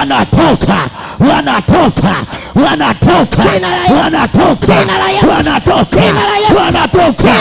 wanatoka, wanatoka, wanatoka, wanatoka, wanatoka, wanatoka, wanatoka,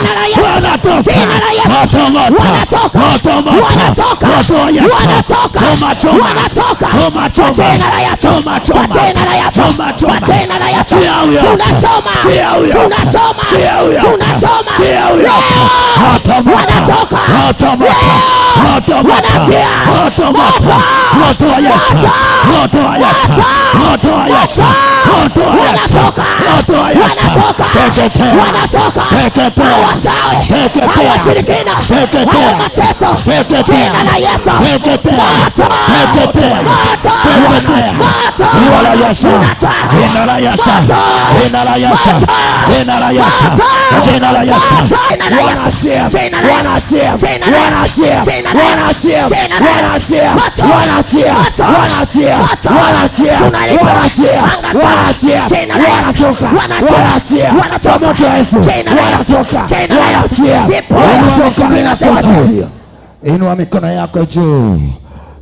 Inua mikono yako juu.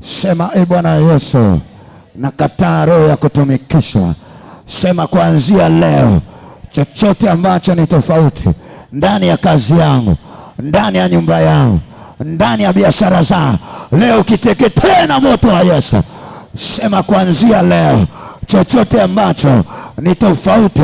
Sema, e Bwana Yesu, nakataa roho ya kutumikishwa. Sema, kuanzia leo chochote ambacho ni tofauti ndani ya kazi yangu, ndani ya nyumba yangu, ndani ya biashara zangu, leo kiteketee na moto wa Yesu. Sema, kuanzia leo chochote ambacho ni tofauti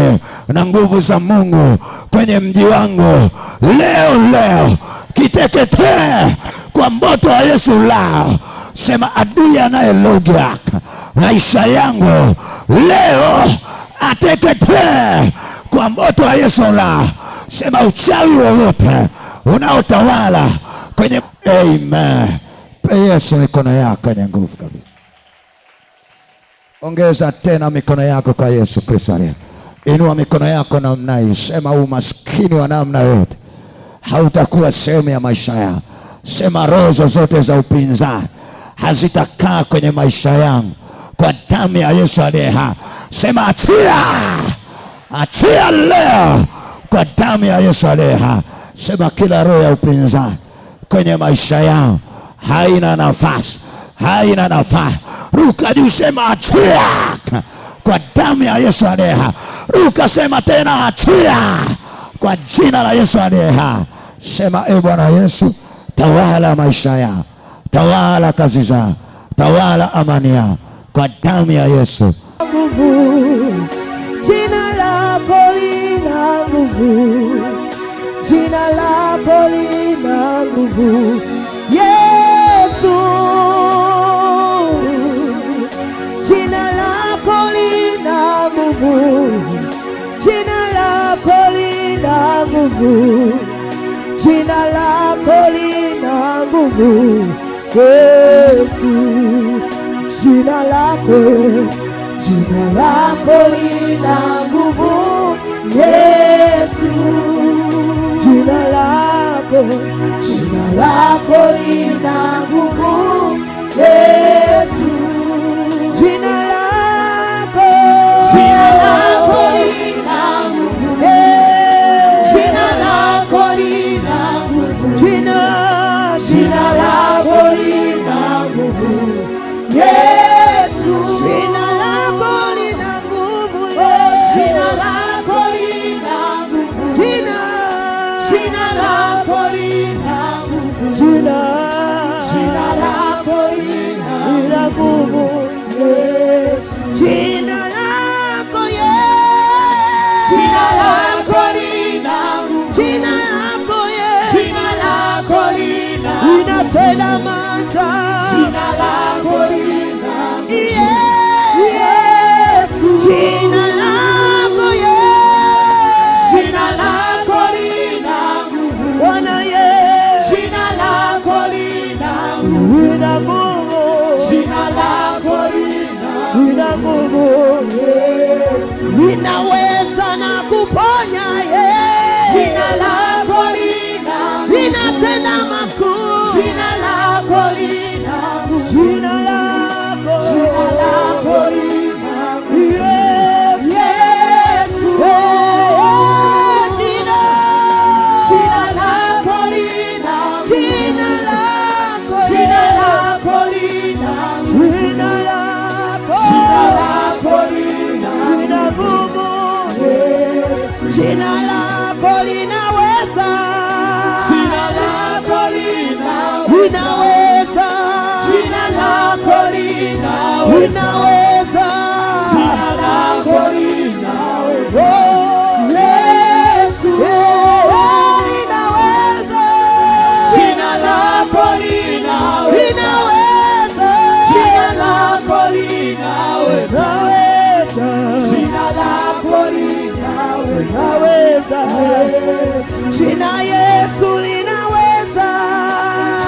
na nguvu za Mungu kwenye mji wangu, leo kiteketee kwa moto wa Yesu lao. Sema, adui anayeloga maisha yangu leo ateketee kwa moto wa Yesu lao. Sema, uchawi wowote unaotawala kwenye amen. Pe Yesu mikono yako yenye nguvu kabisa. Ongeza tena mikono yako kwa Yesu Kristo. Inua mikono yako namna hii. Sema, umaskini wa namna yote hautakuwa sehemu ya maisha yangu. Sema, roho zozote za upinzani hazitakaa kwenye maisha yangu kwa damu ya Yesu aliye hai. Sema, achia, achia leo kwa damu ya Yesu aliye hai. Sema, kila roho ya upinzani kwenye maisha yangu haina nafasi, haina nafasi. Ruka juu, sema achia kwa damu ya Yesu aliye hai. Ruka, sema tena achia kwa jina la Yesu aliye hai. Sema, e Bwana Yesu, tawala maisha yao, tawala kazi zao, tawala amani yao kwa damu ya Yesu. Jina lako lina nguvu, jina lako lina nguvu Yesu. Jina lako lina nguvu, jina lako lina nguvu, jina lako lina nguvu Yesu. Jina lako lina nguvu Yesu. Jina lako lina nguvu Yesu. Jina lako lina nguvu. Jina lako lina nguvu. Jina lako lina nguvu Yesu. Jina lako lina nguvu. Jina lako lina nguvu. Jina lako lina nguvu. Jina lako lina nguvu Yesu. Jina lako Yesu. Jina lako lina nguvu. Jina lako Yesu. Jina lako lina nguvu. Inatenda maajabu. Jina lako lina nguvu Yesu. Jina lako Yesu. Jina lako lina nguvu Bwana Yesu. Jina lako lina nguvu. Jina lako lina nguvu Yesu. Linaweza na kuponya Yesu. Jina lako linatenda makuu. Jina lako lina nguvu. Jina lako lina nguvu Yesu. Jina lako lina nguvu. Jina lako lina nguvu. linaweza, jina lako linaweza, Yesu linaweza, jina lako linaweza, jina lako linaweza, jina lako linaweza, jina Yesu linaweza,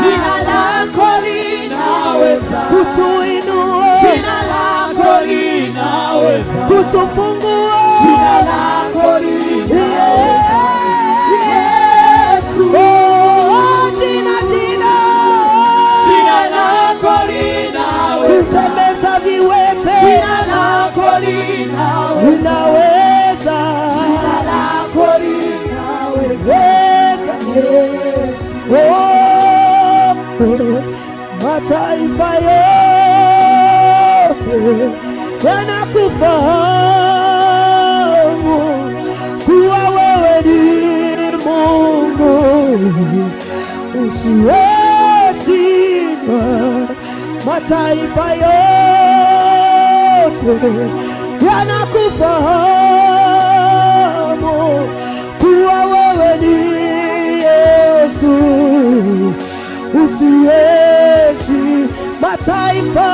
jina lako linaweza kutuinua, jina lako linaweza kutufungua, jina lako linaweza, Yesu, jina lako linaweza kutembeza viwete, jina lako linaweza, jina lako linaweza, Yesu. Mataifa yote yanakufahamu kuwa wewe ni Mungu usiyeshindwa. Mataifa yote yanakufahamu kuwa wewe ni Yesu usieshi. Mataifa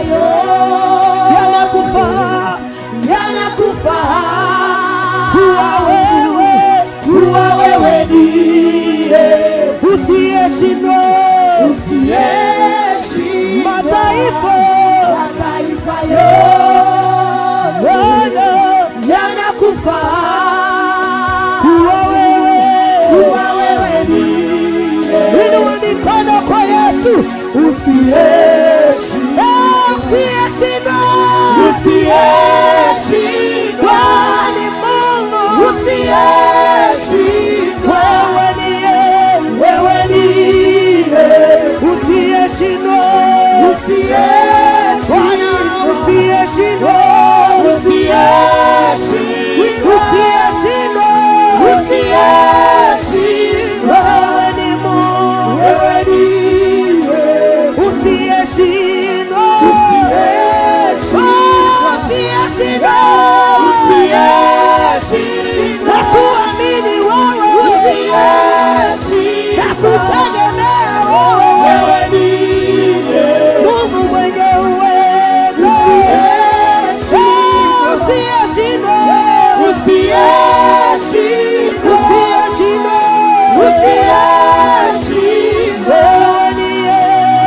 yote yanakufahamu kuwa wewe ni Yesu usiyeshindwa. Mataifa yote yanakufahamu kuwa wewe ni Yesu. Inua mikono kwa Yesu. Usiyeshindwa ni Mungu, usiyeshindwa. Wewe ni Yesu usiyeshindwa, usiyeshindwa, usiyeshindwa. Wewe ni Mungu, wewe ni Yesu usiyeshindwa, usiyeshindwa. Nakuamini wewe, nakutegemea wewe, Mungu mwenye uwezo, usiyeshindwa, wewe ni Yesu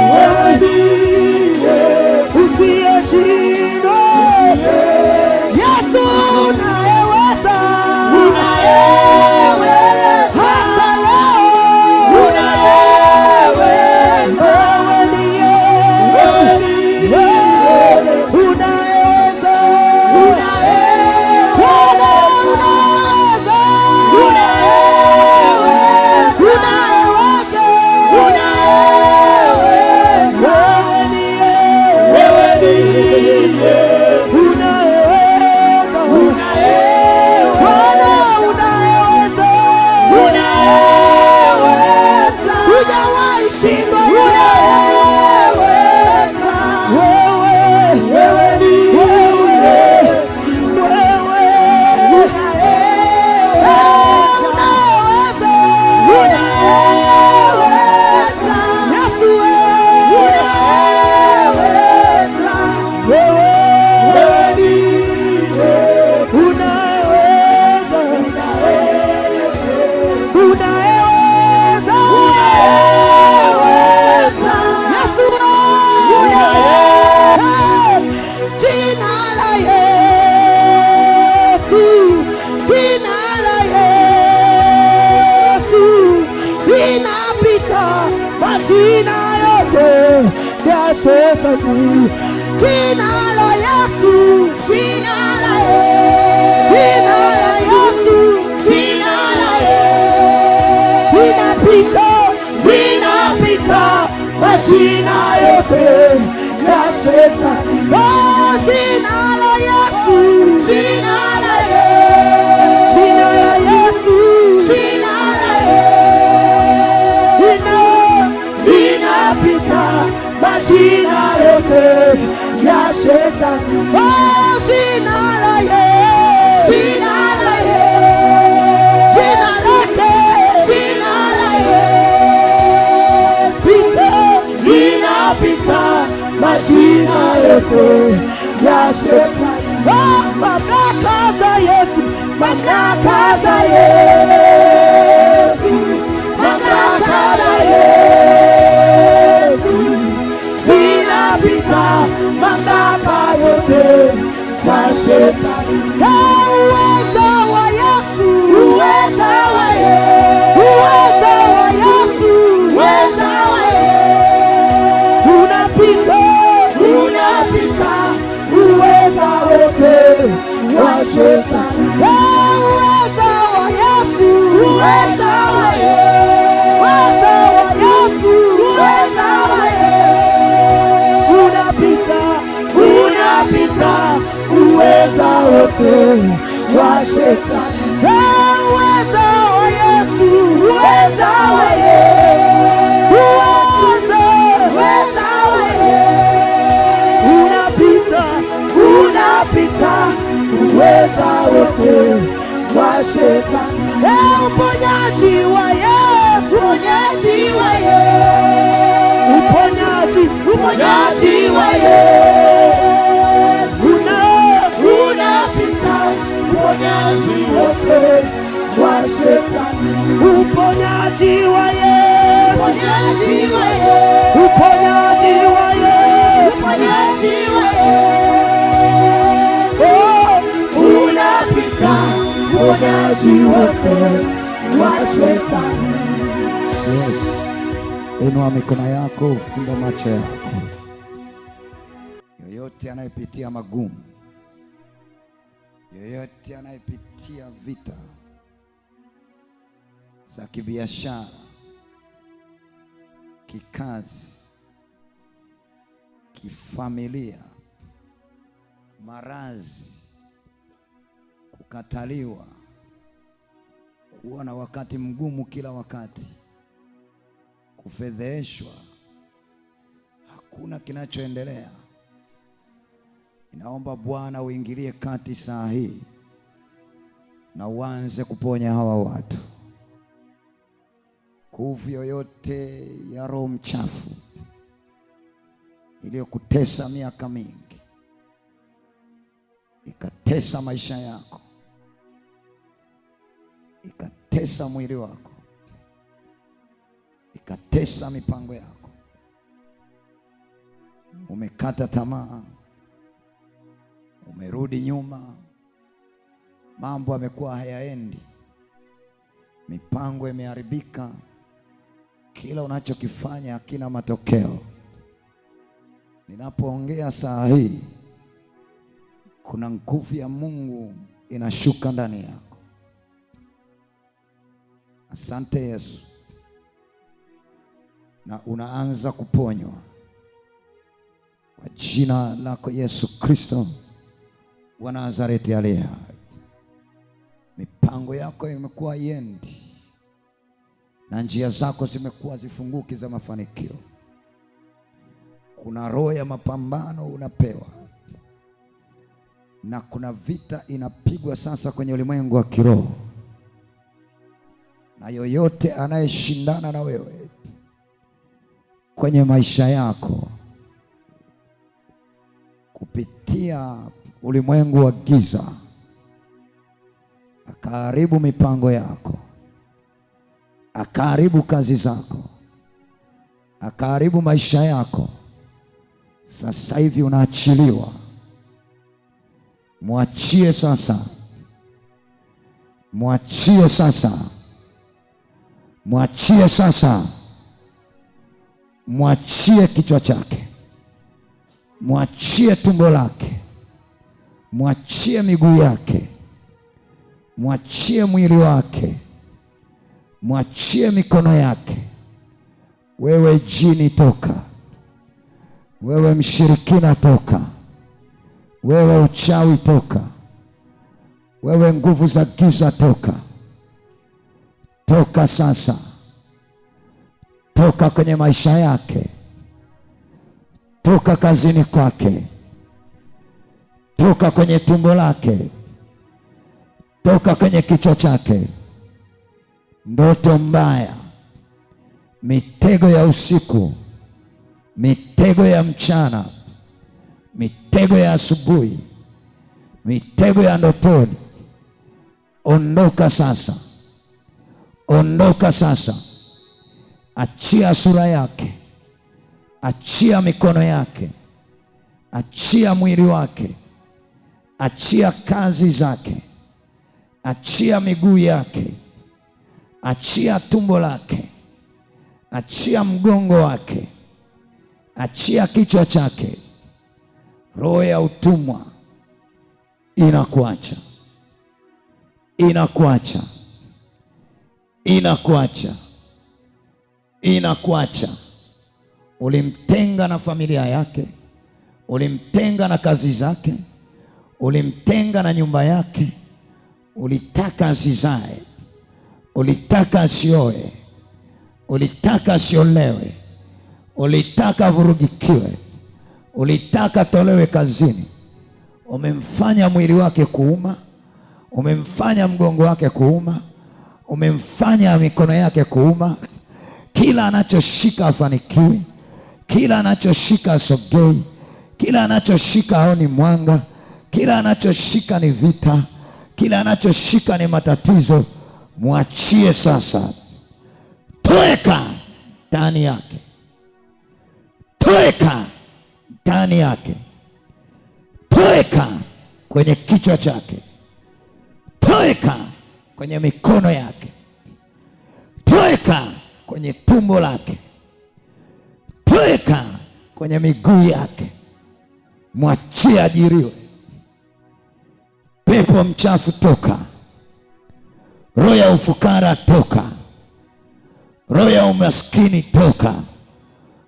usiyeshindwa. Yesu unayeweza, hata leo unayeweza, wewe ni Yesu unayeweza, Bwana unayeweza, majina yote ya shetani. Jina la Yesu, jina la Yesu, jina la Yesu, jina la Yesu linapita majina yote ya shetani. Oh, jina la Yesu, jina la Yesu, jina la Yesu, jina la Yesu linapita majina yote ya shetani. Oh, jina la Yesu, jina la Yesu, jina lake, jina la Yesu linapita majina yote ya shetani. Oh, mamlaka za Yesu, mamlaka za Yesu, mamlaka za Yesu zinapita mamlaka yote za shetani. Uweza wa Yesu, uweza wa Yesu, uweza wa Yesu, uweza wa Yesu unapita, unapita uweza wote wa shetani. Uweza wa Yesu, uweza wa Yesu, uweza wa Yesu, uweza wa Yesu unapita, unapita uweza wote wa shetani. Uweza wa Yesu, uweza wa Yesu, uweza wa Yesu unapita, unapita uweza wote wa shetani. Uponyaji wa Yesu, uponyaji wa Yesu, uponyaji, uponyaji wa Yesu unapita uponyaji wote wa shetani. Uponyaji wa Yesu, uponyaji wa Yesu, uponyaji wa Yesu, uponyaji wa Yesu unapita uponyaji wote wa shetani. Yes. Inua mikono yako, fumba macho yako. Yoyote anayepitia magumu, yoyote anayepitia vita za kibiashara, kikazi, kifamilia, maradhi, kukataliwa, kuwa na wakati mgumu kila wakati, kufedheheshwa, hakuna kinachoendelea, inaomba Bwana uingilie kati saa hii na uanze kuponya hawa watu. Nguvu yoyote ya roho mchafu iliyokutesa miaka mingi, ikatesa maisha yako, ikatesa mwili wako, ikatesa mipango yako, umekata tamaa, umerudi nyuma, mambo yamekuwa hayaendi, mipango imeharibika, kila unachokifanya hakina matokeo. Ninapoongea saa hii, kuna nguvu ya Mungu inashuka ndani yako. Asante Yesu, na unaanza kuponywa kwa jina lako Yesu Kristo wa Nazareti aliye hai. Mipango yako imekuwa yendi na njia zako zimekuwa zifunguki za mafanikio. Kuna roho ya mapambano unapewa, na kuna vita inapigwa sasa kwenye ulimwengu wa kiroho, na yoyote anayeshindana na wewe kwenye maisha yako kupitia ulimwengu wa giza, akaharibu mipango yako, akaharibu kazi zako, akaharibu maisha yako, sasa hivi unaachiliwa. Mwachie sasa, mwachie sasa, mwachie sasa, mwachie kichwa chake, mwachie tumbo lake, mwachie miguu yake, mwachie mwili wake, mwachie mikono yake. Wewe jini toka, wewe mshirikina toka, wewe uchawi toka, wewe nguvu za giza toka. Toka sasa, toka kwenye maisha yake, toka kazini kwake, toka kwenye tumbo lake, toka kwenye kichwa chake. Ndoto mbaya, mitego ya usiku, mitego ya mchana, mitego ya asubuhi, mitego ya ndotoni, ondoka sasa, ondoka sasa. Achia sura yake, achia mikono yake, achia mwili wake, achia kazi zake, achia miguu yake, achia tumbo lake, achia mgongo wake, achia kichwa chake. Roho ya utumwa inakuacha, inakuacha, inakuacha, inakuacha. Ulimtenga na familia yake, ulimtenga na kazi zake, ulimtenga na nyumba yake. Ulitaka asizae, ulitaka asioe, ulitaka asiolewe, ulitaka avurugikiwe, ulitaka tolewe kazini. Umemfanya mwili wake kuuma, umemfanya mgongo wake kuuma, umemfanya mikono yake kuuma. Kila anachoshika afanikiwi, kila anachoshika asogei, kila anachoshika haoni mwanga, kila anachoshika ni vita, kila anachoshika ni matatizo. Mwachie sasa, toeka ndani yake, toeka ndani yake, toeka kwenye kichwa chake, toeka kwenye mikono yake, toeka kwenye tumbo lake, toeka kwenye miguu yake. Mwachie ajiriwe. Pepo mchafu toka, roho ya ufukara toka, roho ya umaskini toka,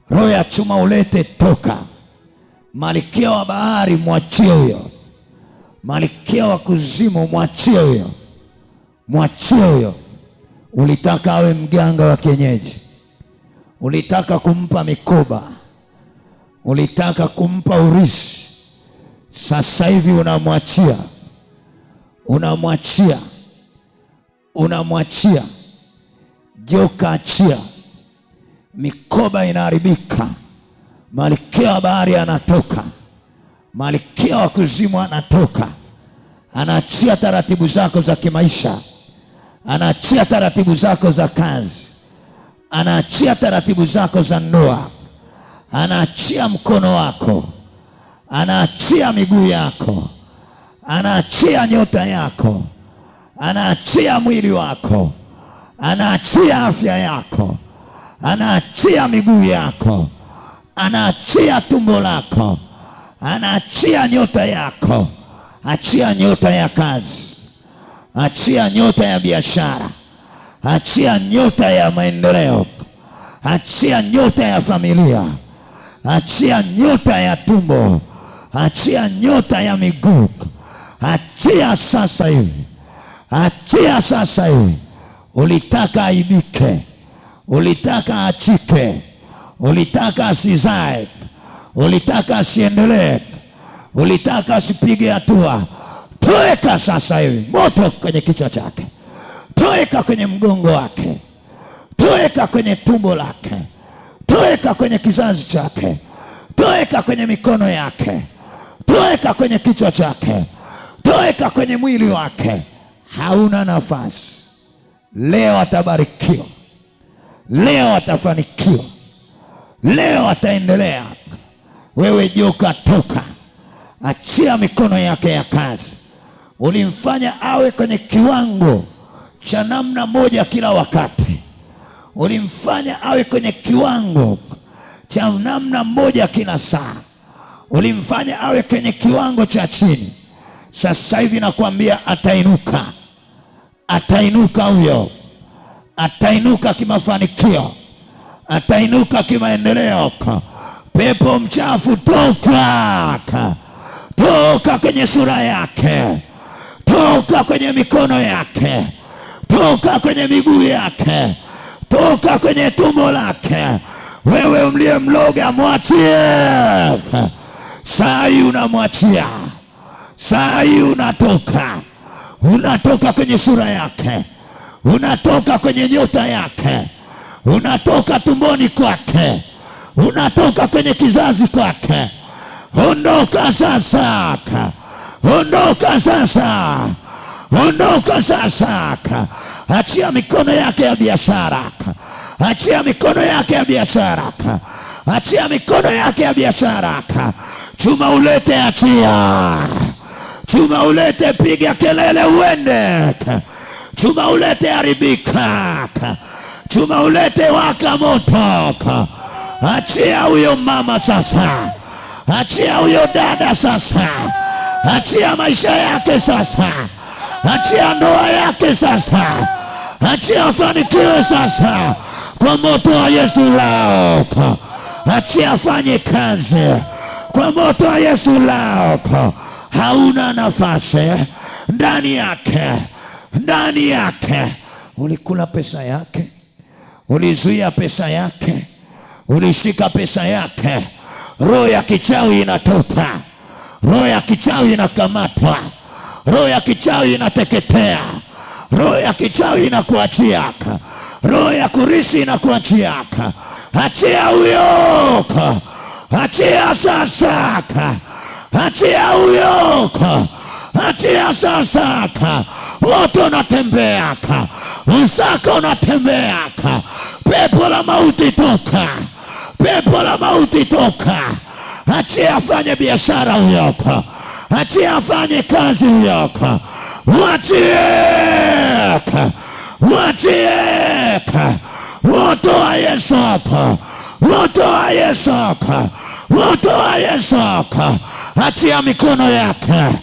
roho ya chuma ulete toka. Malkia wa bahari mwachie huyo, malkia wa kuzimu mwachie huyo, mwachie huyo. Ulitaka awe mganga wa kienyeji, ulitaka kumpa mikoba, ulitaka kumpa urisi. Sasa hivi unamwachia, unamwachia, unamwachia. Joka achia, mikoba inaharibika. Malkia wa bahari anatoka, malkia wa kuzimu anatoka. Anaachia taratibu zako za kimaisha, anaachia taratibu zako za kazi, anaachia taratibu zako za ndoa, anaachia mkono wako, anaachia miguu yako, anaachia nyota yako, anaachia mwili wako, anaachia afya yako, anaachia miguu yako, anaachia tumbo lako, anaachia nyota yako. Achia nyota ya kazi, achia nyota ya biashara, achia nyota ya maendeleo, achia nyota ya familia, achia nyota ya tumbo, achia nyota ya miguu. Achia sasa hivi, achia sasa hivi. Ulitaka aibike, ulitaka achike, ulitaka asizae, ulitaka asiendelee, ulitaka asipige hatua. Toeka sasa hivi. Moto kwenye kichwa chake, toeka kwenye mgongo wake, toeka kwenye tumbo lake, toeka kwenye kizazi chake, toeka kwenye mikono yake, toeka kwenye kichwa chake, toeka kwenye mwili wake. Hauna nafasi. Leo atabarikiwa, leo atafanikiwa, leo ataendelea. Wewe joka toka, achia mikono yake ya kazi. Ulimfanya awe kwenye kiwango cha namna moja kila wakati, ulimfanya awe kwenye kiwango cha namna moja kila saa, ulimfanya awe kwenye kiwango cha chini. Sasa hivi nakwambia atainuka, atainuka huyo, atainuka kimafanikio, atainuka kimaendeleo. Pepo mchafu toka, toka kwenye sura yake, toka kwenye mikono yake, toka kwenye miguu yake, toka kwenye tumbo lake. Wewe mliyemloga mwachie. Saa hii unamwachia. Saa hii unatoka kwenye sura yake, unatoka kwenye nyota yake, unatoka tumboni kwake, unatoka kwenye kizazi kwake. Ondoka sasa, ondoka sasa, ondoka sasa. Achia mikono yake ya biashara, achia mikono yake ya biashara, achia mikono yake ya biashara. Chuma ulete, achia chuma ulete, piga kelele uende. Chuma ulete, haribika. Chuma ulete, waka moto. Achia huyo mama sasa, achia huyo dada sasa, achia maisha yake sasa, achia ndoa yake sasa, achia afanikiwe sasa kwa moto wa Yesu leo. Achia afanye kazi kwa moto wa Yesu leo. Hauna nafasi ndani yake, ndani yake. Ulikula pesa yake, ulizuia pesa yake, ulishika pesa yake. Roho ya kichawi inatoka, roho ya kichawi inakamatwa, roho ya kichawi inateketea, roho ya kichawi inakuachia, roho ya kurisi inakuachia. Achia huyo, achia sasa, achia huyo, achia sasa. Wote unatembea, usaka unatembea. Pepo la mauti toka, pepo la mauti toka. Achia afanye biashara huyo, achia afanye kazi huyo. Mwachie, mwachie. Moto wa Yesu, moto wa Yesu, moto wa Yesu. Achia mikono yake,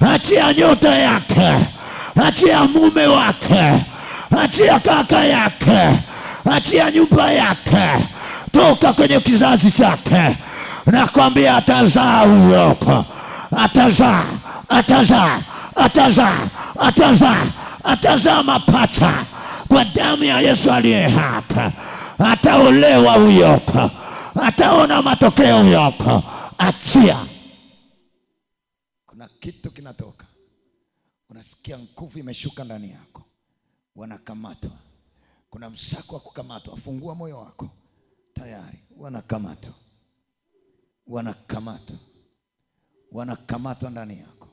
achia nyota yake, achia mume wake, achia kaka yake, achia nyumba yake. Toka kwenye kizazi chake. Nakwambia atazaa huyo, atazaa, atazaa, atazaa, atazaa, atazaa mapacha kwa damu ya Yesu aliye hai. Ataolewa huyo, ataona matokeo huyo. Achia. Kuna kitu kinatoka, unasikia nguvu imeshuka ndani yako, wanakamatwa. Kuna msako wa kukamatwa. Fungua moyo wako, tayari wanakamatwa, wanakamatwa, wanakamatwa ndani yako,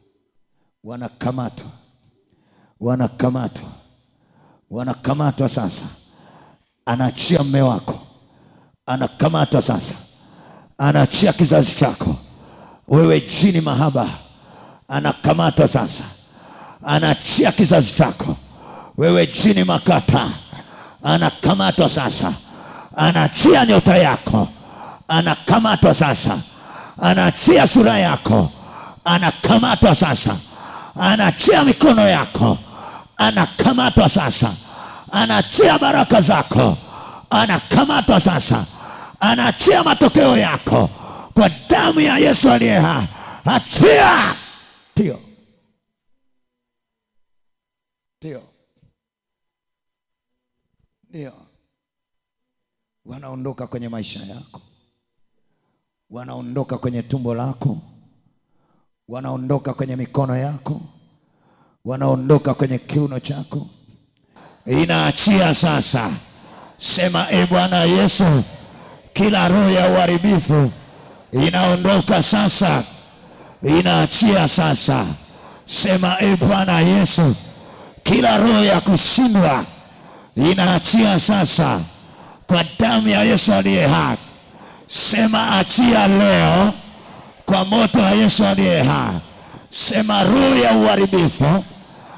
wanakamatwa, wanakamatwa, wanakamatwa sasa. Anaachia mume wako, anakamatwa sasa. Anaachia kizazi chako, wewe jini mahaba, anakamatwa sasa. Anaachia kizazi chako, wewe jini makata, anakamatwa sasa. Anaachia nyota yako, anakamatwa sasa. Anaachia sura yako, anakamatwa sasa. Anaachia mikono yako, anakamatwa sasa. Anaachia baraka zako, anakamatwa sasa. Anaachia matokeo yako kwa damu ya Yesu aliye hai. Achia. Ndio, ndio, ndio. Wanaondoka kwenye maisha yako, wanaondoka kwenye tumbo lako, wanaondoka kwenye mikono yako, wanaondoka kwenye kiuno chako. Inaachia sasa. Sema, e Bwana Yesu, kila roho ya uharibifu inaondoka sasa, inaachia sasa. Sema, e Bwana Yesu, kila roho ya kushindwa inaachia sasa kwa damu ya Yesu aliye hai. Sema, achia leo kwa moto wa Yesu aliye hai. Sema, roho ya uharibifu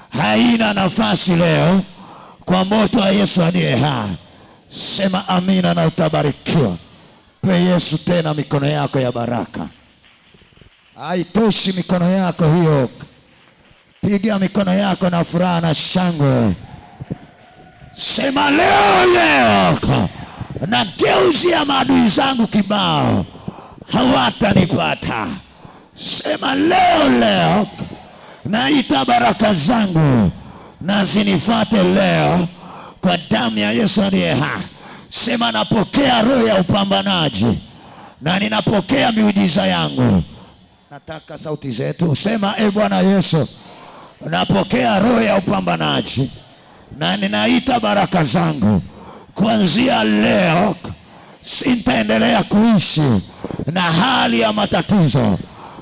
haina nafasi leo kwa moto wa Yesu aliye hai. Sema amina na utabarikiwa. Pe Yesu tena mikono yako ya baraka. Haitoshi mikono yako hiyo, piga mikono yako na furaha na shangwe. Sema, leo leo na geuzia maadui zangu kibao, hawatanipata. Sema, leo leo naita baraka zangu na zinifuate leo kwa damu ya Yesu aliye hai. Sema napokea roho ya upambanaji na ninapokea miujiza yangu. Nataka sauti zetu. Sema Bwana Yesu, napokea roho ya upambanaji na ninaita baraka zangu. Kuanzia leo sitaendelea kuishi na hali ya matatizo,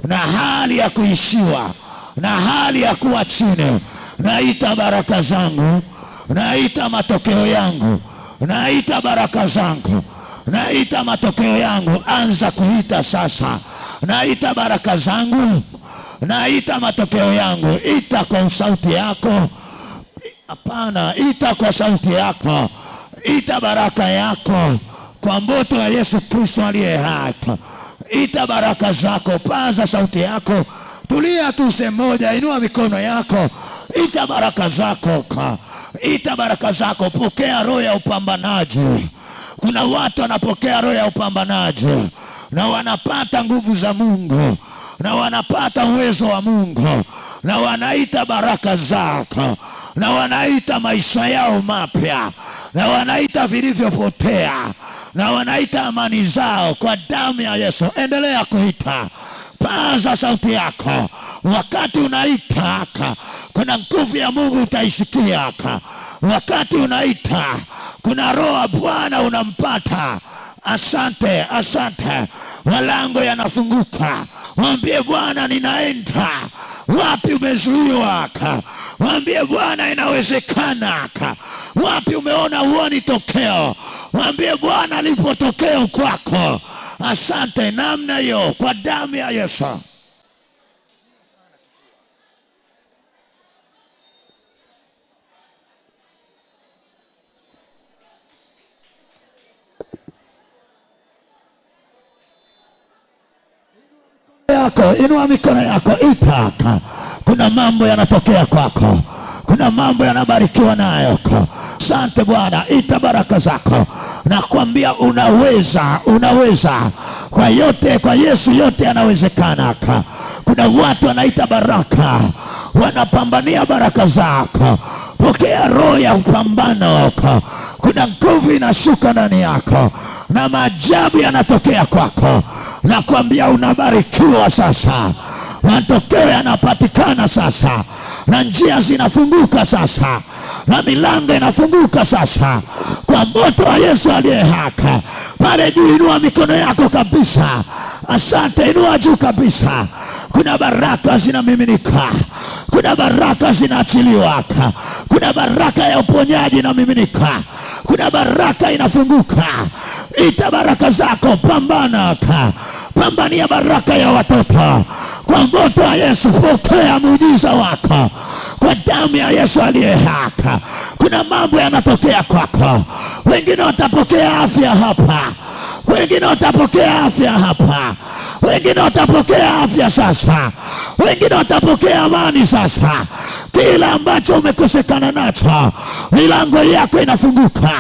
na hali ya kuishiwa, na hali ya kuwa chini. Naita baraka zangu, naita matokeo yangu, naita baraka zangu, naita matokeo yangu. Anza kuita sasa. Naita baraka zangu, naita matokeo yangu. Ita kwa sauti yako. Hapana, ita kwa sauti yako. Ita baraka yako kwa moto wa Yesu Kristo aliye hai. Ita baraka zako. Paza sauti yako. Tulia tu sehemu moja, inua mikono yako. Ita baraka zako. Ita baraka zako. Pokea roho ya upambanaji. Kuna watu wanapokea roho ya upambanaji na wanapata nguvu za Mungu, na wanapata uwezo wa Mungu, na wanaita baraka zako, na wanaita maisha yao mapya, na wanaita vilivyopotea, na wanaita amani zao kwa damu ya Yesu. Endelea kuita. Paza sauti yako. Wakati unaita, kuna nguvu ya Mungu utaisikia. Wakati unaita, kuna roho ya Bwana unampata. Asante, asante. Malango yanafunguka. Mwambie Bwana ninaenda. Wapi umezuiwa? Mwambie Bwana inawezekana. Wapi umeona huoni tokeo? Mwambie Bwana lipo tokeo kwako. Asante. Namna hiyo kwa damu ya Yesu. Inua mikono yako. Ita. Kuna mambo yanatokea kwako. Kuna mambo yanabarikiwa nayo. Asante Bwana. Ita baraka zako. Nakwambia unaweza, unaweza. Kwa yote, kwa Yesu yote yanawezekana. Kuna watu wanaita baraka, wanapambania baraka zako. Pokea roho ya upambano. Kuna nguvu inashuka ndani yako na maajabu yanatokea kwako. Nakwambia unabarikiwa sasa. Matokeo yanapatikana sasa, na njia zinafunguka sasa, na milango inafunguka sasa kwa moto wa Yesu aliye hai. Pale juu inua mikono yako kabisa. Asante. Inua juu kabisa. Kuna baraka zinamiminika. Kuna baraka zinaachiliwa. Kuna baraka ya uponyaji inamiminika. Kuna baraka inafunguka. Ita baraka zako. Pambana. Pambania baraka ya watoto kwa moto wa Yesu. Pokea muujiza wako kwa damu ya Yesu aliye hai. Kuna mambo yanatokea kwako. Wengine watapokea afya hapa. Wengine watapokea afya hapa. Wengine watapokea afya sasa. Wengine watapokea amani sasa. Kila ambacho umekosekana nacho, milango yako inafunguka.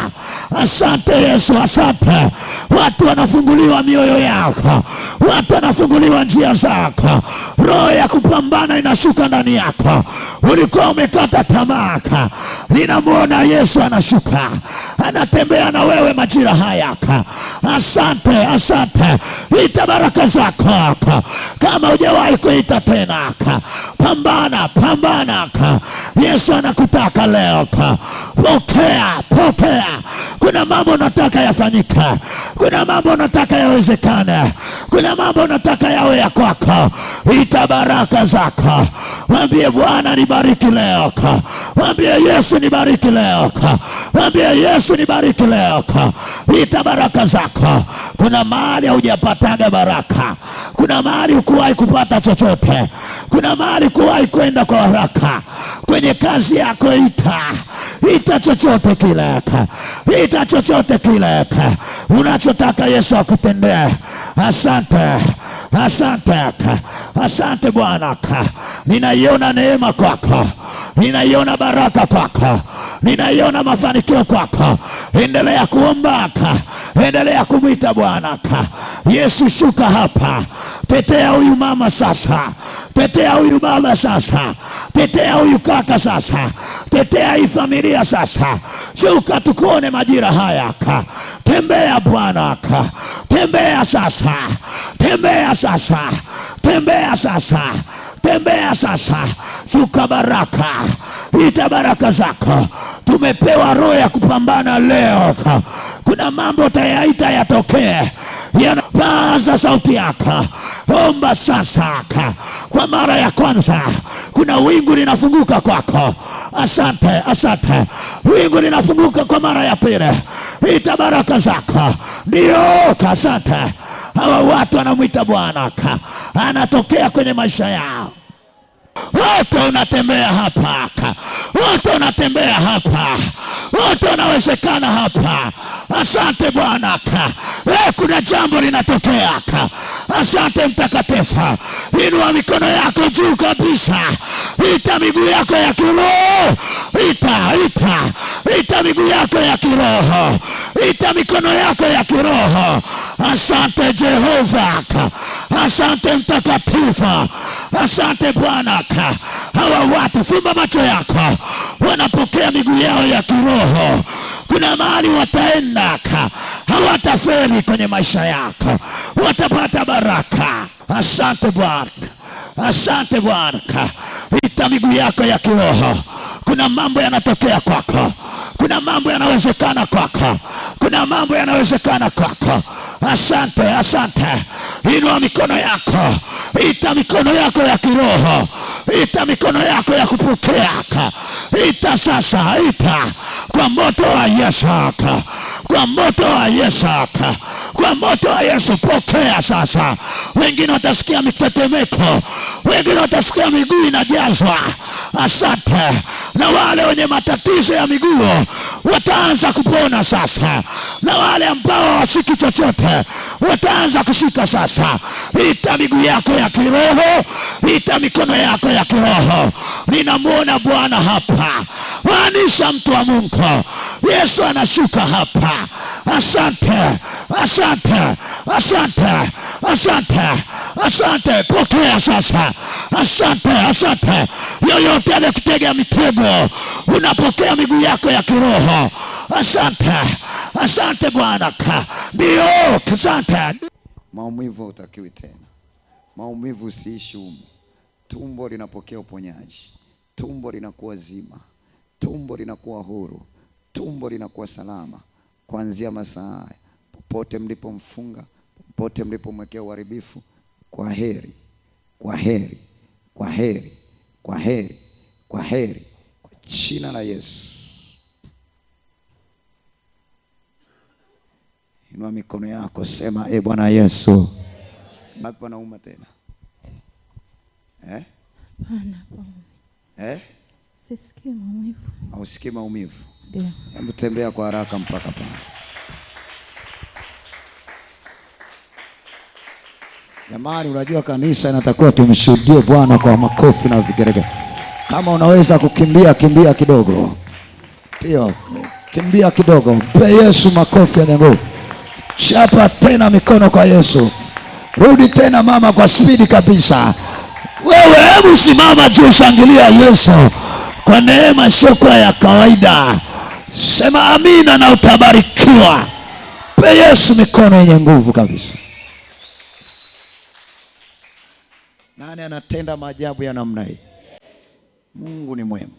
Asante Yesu, asante. Watu wanafunguliwa mioyo yako. Watu wanafunguliwa njia zako. Roho ya kupambana inashuka ndani yako. Ulikuwa umekata tamaa, ninamwona Yesu anashuka, anatembea na wewe majira haya. Asante, asante. Ita baraka zako kama hujawahi kuita tena. Pambana, pambana. Yesu anakutaka leo. Pokea, pokea. Kuna mambo nataka yafanyika. Kuna mambo nataka yawezekane. Kuna mambo nataka yawe ya kwako. Ita baraka zako. Mwambie Bwana nibariki leo. Mwambie Yesu nibariki leo. Mwambie Yesu nibariki leo. Ita baraka zako. Kuna mahali hujapataga baraka. Kuna mahali hukuwahi kupata chochote. Kuna mahali kuwahi kwenda kwa haraka. Kwenye kazi yako ita. Ita chochote kile. Ita chochote kile unachotaka Yesu akutendee. Asante, asante, asante Bwana. Ninaiona neema kwako. Ninaiona baraka kwako. Ninaiona mafanikio kwako. Endelea kuomba. Endelea kumwita Bwana. Yesu shuka hapa. Tetea huyu mama sasa. Tetea huyu baba sasa. Tetea huyu kaka sasa. tetea hii familia sasa. Shuka tukuone majira haya. Tembea Bwana, tembea sasa, tembea sasa, tembea sasa, tembea sasa. Shuka baraka, ita baraka zako. Tumepewa roho ya kupambana leo. Kuna mambo utayaita yatokee. Paza sauti yako, omba sasa. Kwa mara ya kwanza kuna wingu linafunguka kwako. Asante, asante. Wingu linafunguka kwa mara ya pili. Ita baraka zako. Ndio, asante. Hawa watu wanamwita Bwana, anatokea kwenye maisha yao. Wote unatembea hapa, wote unatembea hapa, wote unawezekana hapa. Asante Bwana, kuna jambo linatokea. Asante Mtakatifu. Inua mikono yako juu kabisa, ita miguu yako ya kiroho, ita miguu yako ya kiroho, ita mikono yako ya kiroho. Asante Jehova, asante Mtakatifu, asante Bwana. Hawa watu, fumba macho yako, wanapokea miguu yao ya kiroho. Kuna mahali wataenda, hawatafeli kwenye maisha yako, watapata baraka. Asante Bwana, asante Bwana. Ita miguu yako ya kiroho. Kuna mambo yanatokea kwako, kuna mambo yanawezekana kwako, kuna mambo yanawezekana kwako. Asante, asante. Inua mikono yako, ita mikono yako ya kiroho, ita mikono yako ya kupokea. Ita sasa, ita kwa moto wa Yesu, kwa moto wa Yesu, kwa moto wa Yesu. Pokea sasa. Wengine watasikia mitetemeko, wengine watasikia miguu inajazwa. Asante. Na wale wenye matatizo ya miguu wataanza kupona sasa, na wale ambao hawashiki chochote wataanza kushika sasa. Ita miguu yako ya kiroho, ita mikono yako ya kiroho. Ninamwona Bwana hapa, maanisha mtu wa Mungu, Yesu anashuka hapa. Asante, asante, asante, asante, asante. Pokea sasa. Asante, asante. Yoyote anakutega mitego, unapokea miguu yako ya kiroho. Asante, asante Bwana. Ndio, asante. Maumivu utakiwi tena. Maumivu usiishi humo. Tumbo linapokea uponyaji, tumbo linakuwa zima, tumbo linakuwa huru, tumbo linakuwa salama kuanzia masaa haya. Popote mlipomfunga, popote mlipomwekea uharibifu, kwa heri, kwa heri, kwa heri, kwa heri, kwa heri, kwa jina la Yesu. Inua mikono yako, sema e Bwana Yesu. Hapa nauma tena. Sisikii maumivu. Hausikii maumivu? Ndio. Hebu tembea kwa haraka mpaka pale. Jamani, unajua kanisa inatakiwa tumshuhudie Bwana kwa makofi na vigeregere. Kama unaweza kukimbia, kimbia kidogo. Ndio, kimbia kidogo. Mpe Yesu makofi ya nguvu. Chapa tena mikono kwa Yesu. Rudi tena mama kwa spidi kabisa. Wewe hebu simama juu, shangilia Yesu kwa neema isiyokuwa ya kawaida. Sema amina na utabarikiwa. Pe Yesu mikono yenye nguvu kabisa. Nani anatenda maajabu ya namna hii? Mungu ni mwema.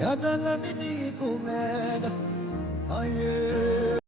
ya dalam ini ku meda aye.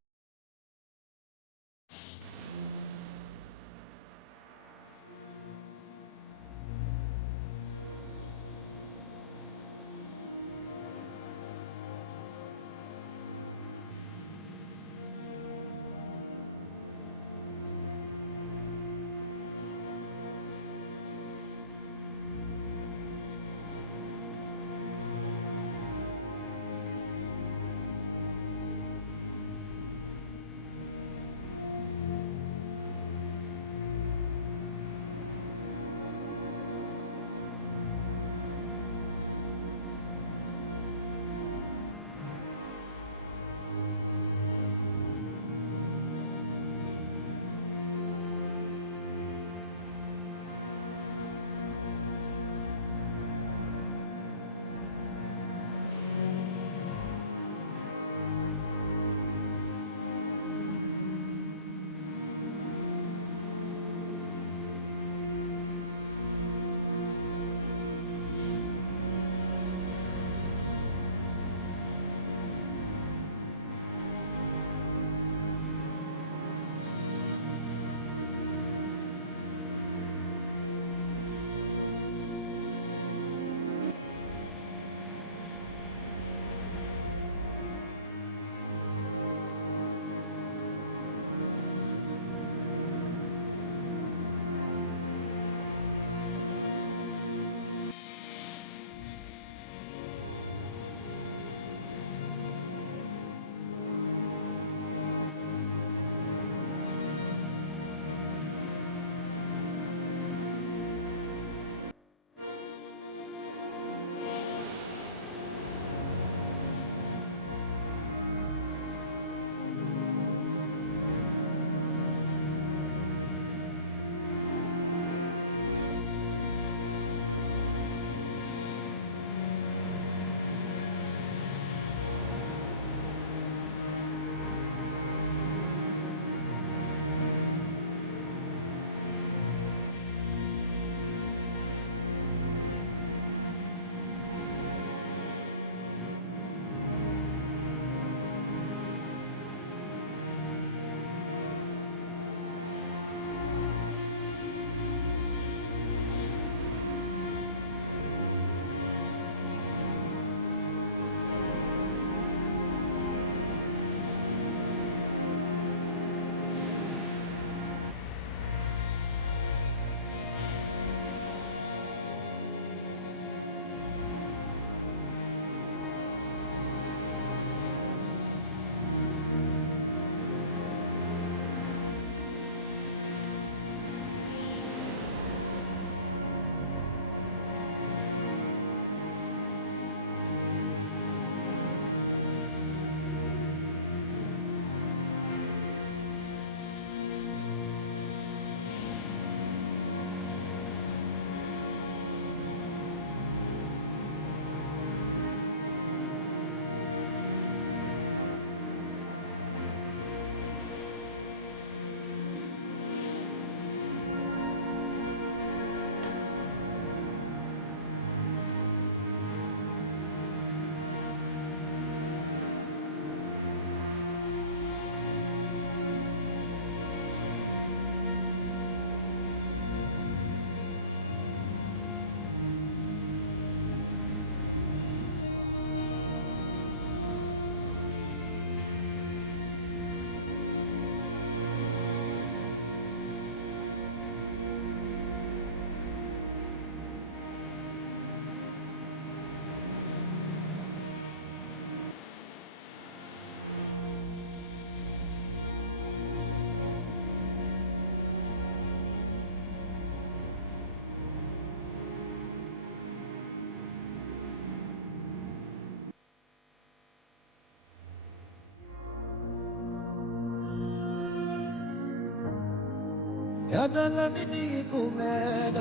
Ya dalam ini ku meda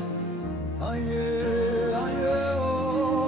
aye aye oh.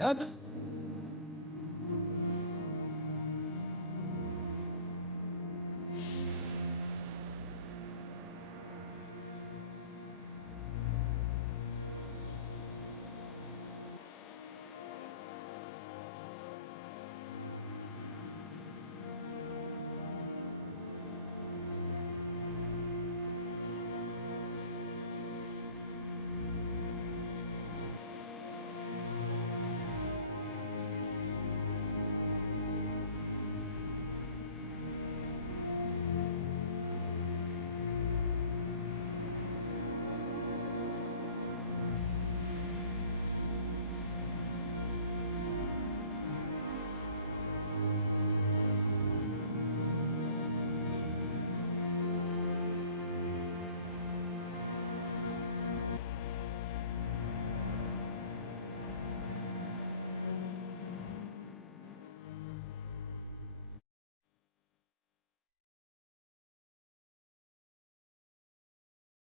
Amen.